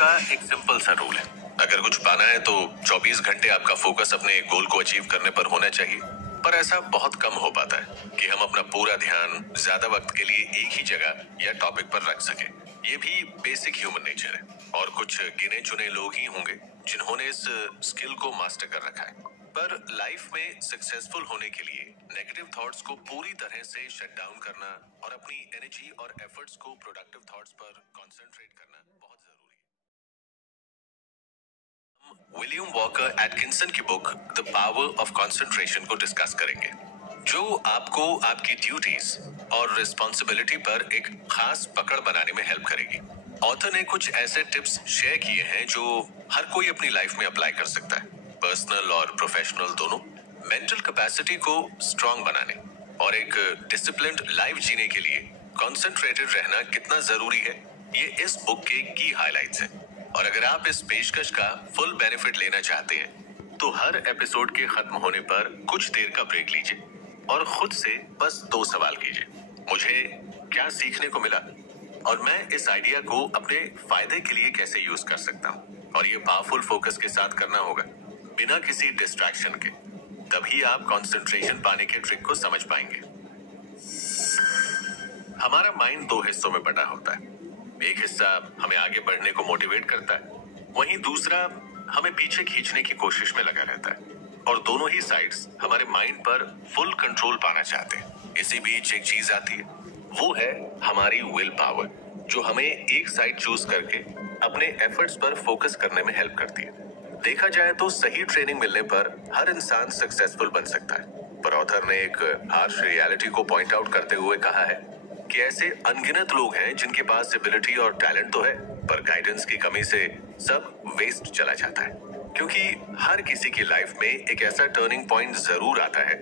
का एक सिंपल सा रूल है, अगर कुछ पाना है तो 24 घंटे आपका फोकस अपने गोल को अचीव करने पर होना चाहिए। पर ऐसा बहुत कम हो पाता है कि हम अपना पूरा ध्यान ज्यादा वक्त के लिए एक ही जगह या टॉपिक पर रख सके। ये भी बेसिक ह्यूमन नेचर है और कुछ गिने चुने लोग ही होंगे जिन्होंने इस स्किल को मास्टर कर रखा है। पर लाइफ में सक्सेसफुल होने के लिए नेगेटिव थॉट्स को पूरी तरह से शट डाउन करना और अपनी एनर्जी और एफर्ट्स को प्रोडक्टिव थॉट्स पर कंसंट्रेट करना बहुत जरूरी है। हम विलियम वॉकर एटकिंसन की book the power of concentration को डिस्कस करेंगे, जो आपको आपकी ड्यूटीज और रिस्पॉन्सिबिलिटी पर एक खास पकड़ बनाने में हेल्प करेगी। ऑथर ने कुछ ऐसे टिप्स शेयर किए हैं जो हर कोई अपनी लाइफ में अप्लाई कर सकता है, पर्सनल और प्रोफेशनल दोनों। मेंटल कैपेसिटी को स्ट्रांग बनाने और एक डिसिप्लिन्ड लाइफ जीने के लिए कंसंट्रेटेड रहना कितना जरूरी है, ये इस बुक के की हाइलाइट्स हैं। और अगर आप इस पेशकश का फुल बेनिफिट लेना चाहते हैं तो हर एपिसोड के खत्म होने पर कुछ देर का ब्रेक लीजिए और खुद से बस 2 सवाल कीजिए, मुझे क्या सीखने को मिला और मैं इस आइडिया को अपने फायदे के लिए कैसे यूज कर सकता हूँ। और ये पावरफुल फोकस के साथ करना होगा, बिना किसी डिस्ट्रैक्शन के। तभी आप कंसंट्रेशन पाने के ट्रिक को समझ पाएंगे। हमारा माइंड 2 हिस्सों में बटा होता है। एक हिस्सा हमें आगे बढ़ने को मोटिवेट करता है, वहीं दूसरा हमें पीछे खींचने की कोशिश में लगा रहता है। और दोनों ही साइड्स हमारे माइंड पर फुल कंट्रोल पाना चाहते हैं। इसी बीच एक चीज आती है, वो है हमारी विल पावर, जो हमें एक साइड चूज करके अपने एफर्ट्स पर फोकस करने में हेल्प करती है। देखा जाए तो सही ट्रेनिंग मिलने पर हर इंसान सक्सेसफुल बन सकता है, पर ऑथर ने एक हार्श रियलिटी को पॉइंट आउट करते हुए कहा है कि ऐसे अनगिनत लोग हैं जिनके पास एबिलिटी और टैलेंट तो है, पर गाइडेंस की कमी से सब वेस्ट चला जाता है। क्योंकि हर किसी की लाइफ में एक ऐसा टर्निंग पॉइंट जरूर आता है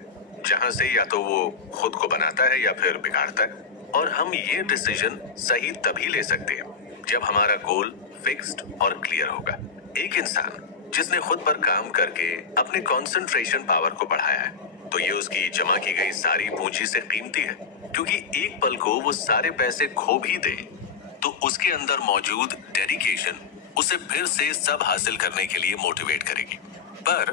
जहां से या तो वो खुद को बनाता है या फिर बिगाड़ता है। और हम ये डिसीजन सही तभी ले सकते हैं जब हमारा गोल फिक्स्ड और क्लियर होगा। एक इंसान जिसने खुद पर काम करके अपने कंसंट्रेशन पावर को बढ़ाया है, तो ये उसकी जमा की गई सारी पूंजी से कीमती है, क्योंकि एक पल को वो सारे पैसे खो भी दे तो उसके अंदर मौजूद डेडिकेशन उसे फिर से सब हासिल करने के लिए मोटिवेट करेगी। पर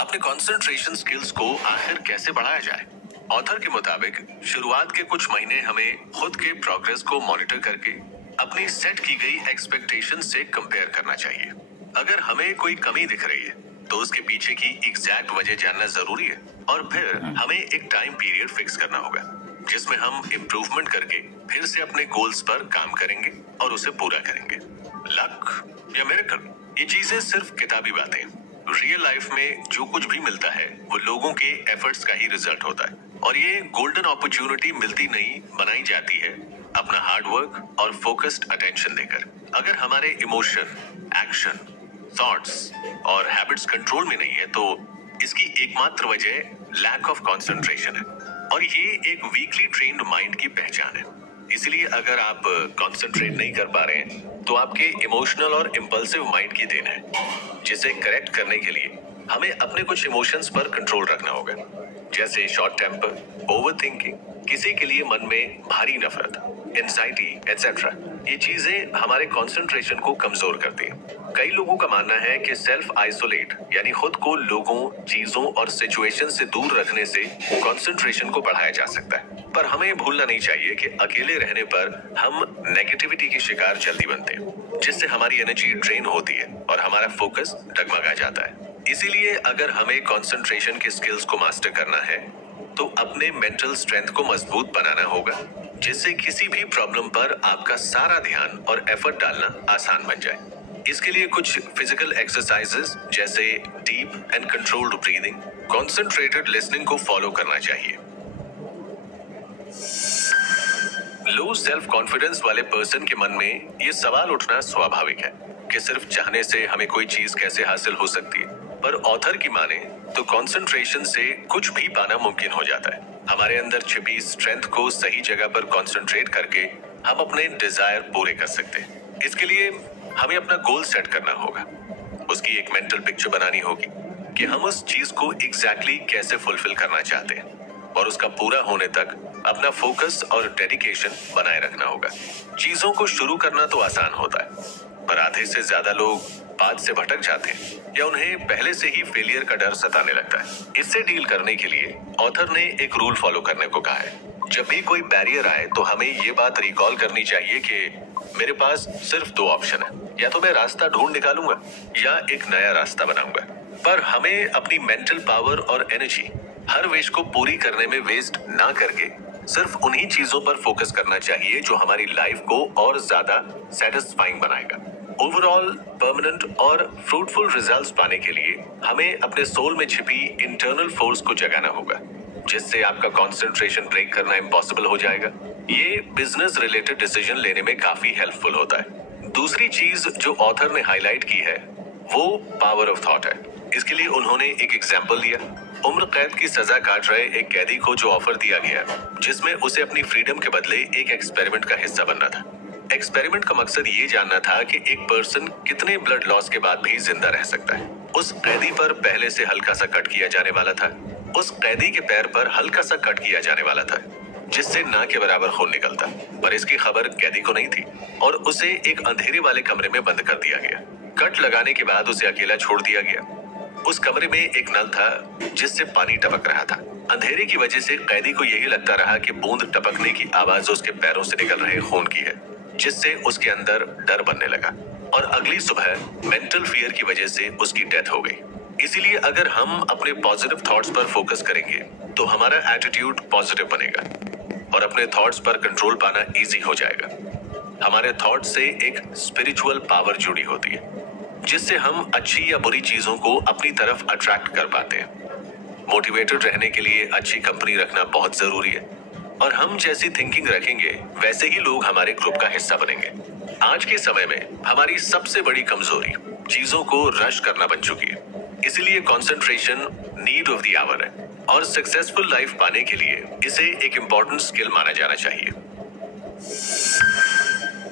अपने कंसंट्रेशन स्किल्स को आखिर कैसे बढ़ाया जाए? ऑथर के मुताबिक शुरुआत के कुछ महीने हमें खुद के प्रोग्रेस को मॉनिटर करके अपनी सेट की गई एक्सपेक्टेशन से कंपेयर करना चाहिए। अगर हमें कोई कमी दिख रही है तो उसके पीछे की एग्जैक्ट वजह जानना जरूरी है, और फिर हमें एक टाइम पीरियड फिक्स करना होगा जिसमें हम इम्प्रूवमेंट करके फिर से अपने गोल्स पर काम करेंगे और उसे पूरा करेंगे। लक या मिरेकल, ये चीजें सिर्फ किताबी बातें। रियल लाइफ में जो कुछ भी मिलता है वो लोगों के एफर्ट्स का ही रिजल्ट होता है, और ये गोल्डन अपॉर्चुनिटी मिलती नहीं, बनाई जाती है अपना हार्ड वर्क और फोकस्ड अटेंशन देकर। अगर हमारे इमोशन, एक्शन, थॉट्स और हैबिट्स कंट्रोल में नहीं है तो इसकी एकमात्र वजह लैक ऑफ कंसंट्रेशन है, और ये एक वीकली ट्रेन्ड माइंड की पहचान है। इसलिए अगर आप कंसंट्रेट नहीं कर पा रहे हैं तो आपके इमोशनल और इम्पल्सिव माइंड की देन है, जिसे करेक्ट करने के लिए हमें अपने कुछ इमोशंस पर कंट्रोल रखना होगा, जैसे शॉर्ट टेम्पर, ओवर थिंकिंग, किसी के लिए मन में भारी नफरत, एंजाइटी एटसेट्रा। ये चीजें हमारे कंसंट्रेशन को कमजोर करती हैं। कई लोगों का मानना है कि सेल्फ आइसोलेट यानी खुद को लोगों, चीजों और सिचुएशन से दूर रखने से कंसंट्रेशन को बढ़ाया जा सकता है। पर हमें भूलना नहीं चाहिए कि अकेले रहने पर हम नेगेटिविटी के शिकार जल्दी बनते हैं, जिससे हमारी एनर्जी ड्रेन होती है और हमारा फोकस डगमगा जाता है। इसीलिए अगर हमें कंसंट्रेशन के स्किल्स को मास्टर करना है तो अपने मेंटल स्ट्रेंथ को मजबूत बनाना होगा, जिससे किसी भी प्रॉब्लम पर आपका सारा ध्यान और एफर्ट डालना आसान बन जाए। इसके लिए कुछ फिजिकल एक्सरसाइजेस जैसे deep and controlled breathing, concentrated listening को फॉलो करना चाहिए। लो सेल्फ कॉन्फिडेंस वाले पर्सन के मन में ये सवाल उठना स्वाभाविक है कि सिर्फ चाहने से हमें कोई चीज कैसे हासिल हो सकती है। पर ऑथर की माने तो कंसंट्रेशन से कुछ भी पाना मुमकिन हो जाता है। हमारे अंदर छिपी स्ट्रेंथ को सही जगह पर कंसंट्रेट करके हम अपने डिजायर पूरे कर सकते हैं। इसके लिए हमें अपना गोल सेट करना होगा, उसकी एक मेंटल पिक्चर बनानी होगी कि हम उस चीज को एग्जैक्टली कैसे फुलफिल करना चाहते हैं, और उसका पूरा होने तक अपना फोकस और डेडिकेशन बनाए रखना होगा। चीजों को शुरू करना तो आसान होता है, पर आधे से ज्यादा लोग बात से भटक जाते हैं या उन्हें पहले से ही फेलियर का डर सताने लगता है। इससे डील करने के लिए ऑथर ने एक रूल फॉलो करने को कहा है। जब भी कोई बैरियर आए तो हमें ये बात रिकॉल करनी चाहिए कि मेरे पास सिर्फ दो ऑप्शन है, या तो मैं रास्ता ढूंढ निकालूंगा या एक नया रास्ता बनाऊंगा। पर हमें अपनी मेंटल पावर और एनर्जी हर विश को पूरी करने में वेस्ट ना करके सिर्फ उन्हीं चीजों पर फोकस करना चाहिए जो हमारी लाइफ को और ज्यादा सेटिस्फाइंग बनाएगा। ओवरऑल परमानेंट और फ्रूटफुल रिजल्ट्स पाने के लिए हमें अपने सोल में छिपी इंटरनल फोर्स को जगाना होगा, जिससे आपका कंसंट्रेशन ब्रेक करना इम्पॉसिबल हो जाएगा। ये बिजनेस रिलेटेड डिसीजन लेने में काफी हेल्पफुल होता है। दूसरी चीज जो ऑथर ने हाईलाइट की है वो पावर ऑफ थॉट है। इसके लिए उन्होंने एक एग्जाम्पल दिया। उम्र कैद की सजा काट रहे एक कैदी को जो ऑफर दिया गया जिसमें उसे अपनी फ्रीडम के बदले एक एक्सपेरिमेंट का हिस्सा बनना था। एक्सपेरिमेंट का मकसद ये जानना था कि एक पर्सन कितने ब्लड लॉस के बाद भी जिंदा रह सकता है। उस कैदी पर पहले से हल्का सा कट किया जाने वाला था। उस कैदी के पैर पर हल्का सा कट किया जाने वाला था जिससे ना के बराबर खून निकलता, पर इसकी खबर कैदी को नहीं थी और उसे एक अंधेरे वाले कमरे में बंद कर दिया गया। कट लगाने के बाद उसे अकेला छोड़ दिया गया। उस कमरे में एक नल था जिससे पानी टपक रहा था। अंधेरे की वजह से कैदी को यही लगता रहा कि बूंद टपकने की आवाज उसके पैरों से निकल रहे खून की है, जिससे उसके अंदर डर बनने लगा और अगली सुबह मेंटल फियर की वजह से उसकी डेथ हो गई। इसीलिए अगर हम अपने पॉजिटिव थॉट्स पर फोकस करेंगे तो हमारा एटीट्यूड पॉजिटिव बनेगा और अपने थॉट्स पर कंट्रोल पाना इजी हो जाएगा। हमारे थॉट से एक स्पिरिचुअल पावर जुड़ी होती है जिससे हम अच्छी या बुरी चीजों को अपनी तरफ अट्रैक्ट कर पाते हैं। मोटिवेटेड रहने के लिए अच्छी कंपनी रखना बहुत जरूरी है और हम जैसी थिंकिंग रखेंगे वैसे ही लोग हमारे ग्रुप का हिस्सा बनेंगे। आज के समय में हमारी सबसे बड़ी कमजोरी चीजों को रश करना बन चुकी है। इसीलिए concentration need of the hour है और सक्सेसफुल लाइफ पाने के लिए इसे एक इम्पोर्टेंट स्किल माना जाना चाहिए।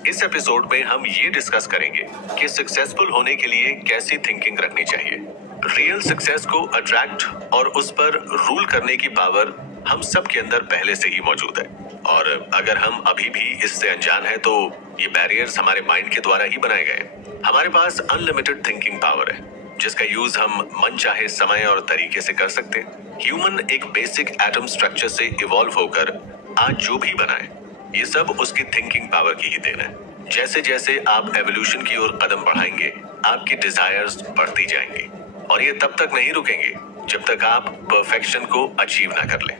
इस एपिसोड में हम ये डिस्कस करेंगे कि सक्सेसफुल होने के लिए कैसी थिंकिंग रखनी चाहिए। रियल सक्सेस को अट्रैक्ट और उस पर रूल करने की पावर हम सब के अंदर पहले से ही मौजूद है और अगर हम अभी भी इससे अनजान हैं तो ये बैरियर्स हमारे माइंड के द्वारा ही बनाए गए। हमारे पास अनलिमिटेड थिंकिंग पावर है जिसका यूज हम मन चाहे समय और तरीके से कर सकते हैं। ह्यूमन एक बेसिक एटम स्ट्रक्चर से इवॉल्व होकर आज जो भी बनाए ये सब उसकी थिंकिंग पावर की ही देन है। जैसे जैसे आप एवोल्यूशन की ओर कदम बढ़ाएंगे आपकी डिजायर्स बढ़ती जाएंगी और ये तब तक नहीं रुकेंगे जब तक आप परफेक्शन को अचीव ना कर लें।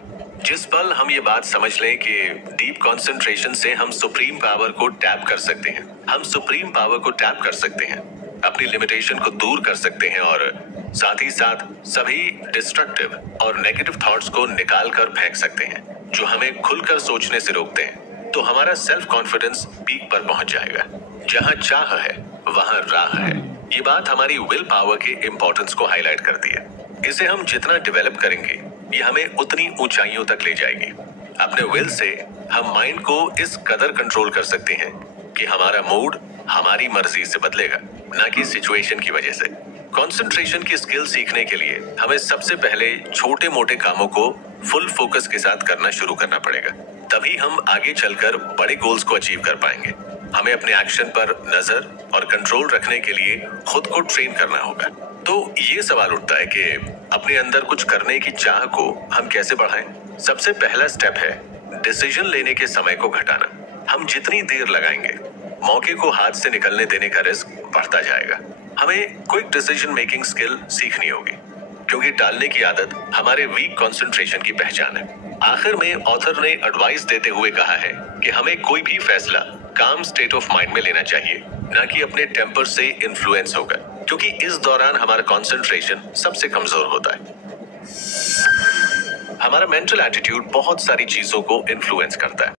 जिस पल हम ये बात समझ लें कि डीप कंसंट्रेशन से हम सुप्रीम पावर को टैप कर सकते हैं, हम सुप्रीम पावर को टैप कर सकते हैं, अपनी लिमिटेशन को दूर कर सकते हैं और साथ ही साथ सभी डिस्ट्रक्टिव और नेगेटिव थॉट्स को निकाल कर फेंक सकते हैं जो हमें खुलकर सोचने से रोकते हैं, तो हमारा सेल्फ कॉन्फिडेंस पीक पर पहुंच जाएगा। जहां चाह है वहां राह है। ये बात हमारी विल पावर के इम्पोर्टेंस को हाईलाइट करती है। इसे हम जितना डेवलप करेंगे ये हमें उतनी ऊंचाइयों तक ले जाएगी। अपने विल से हम माइंड को इस कदर कंट्रोल कर सकते हैं कि हमारा मूड हमारी मर्जी से बदलेगा, ना कि सिचुएशन की वजह से। कंसंट्रेशन की स्किल सीखने के लिए हमें सबसे पहले छोटे मोटे कामों को फुल फोकस के साथ करना शुरू करना पड़ेगा, तभी हम आगे चलकर बड़े गोल्स को अचीव कर पाएंगे। हमें अपने एक्शन पर नजर और कंट्रोल रखने के लिए खुद को ट्रेन करना होगा। तो ये सवाल उठता है कि अपने अंदर कुछ करने की चाह को हम कैसे बढ़ाएं? सबसे पहला स्टेप है डिसीजन लेने के समय को घटाना। हम जितनी देर लगाएंगे मौके को हाथ से निकलने देने का रिस्क बढ़ता जाएगा। हमें क्विक डिसीजन मेकिंग स्किल सीखनी होगी क्योंकि टालने की आदत हमारे वीक कंसंट्रेशन की पहचान है। आखिर में ऑथर ने एडवाइस देते हुए कहा है कि हमें कोई भी फैसला काम स्टेट ऑफ माइंड में लेना चाहिए, ना कि अपने टेम्पर से इन्फ्लुएंस होकर, क्योंकि इस दौरान हमारा कंसंट्रेशन सबसे कमजोर होता है। हमारा मेंटल एटीट्यूड बहुत सारी चीजों को इन्फ्लुएंस करता है।